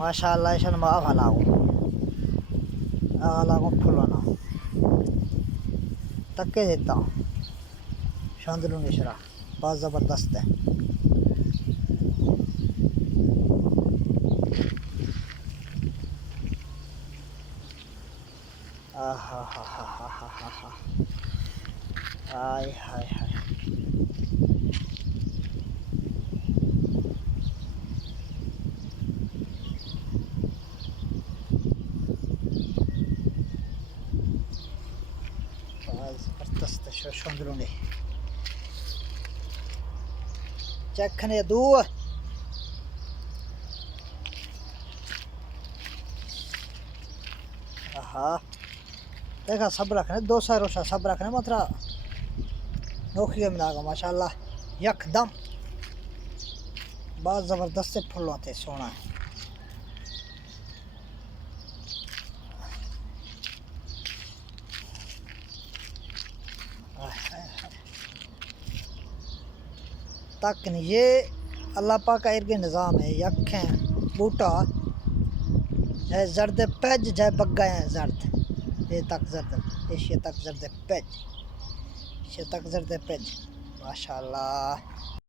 माशाल्लाह शन मा आवालागो फुलाना तक्के देता शांदलू निशरा बहुत ज़बरदस्त है। आहा हा हा हा हा हा हा हाय हाय हाय ज़बरदस्त शांदलू ने चखने दू हाँ देखा सब रखने 200 रोशा सब रखने मतलब नोखी मिलागा माशाल्लाह यकदम बहुत ज़बरदस्त से फूल होते सोना है। तक नहीं ये अल्लाह पाक का इर्गे निज़ाम है। यखें बूटा है जर्द पैज जय बग्गा है जर्द ये तक जर्द ये तक जर्द पैज ये तक जर्द पैज माशाल्लाह।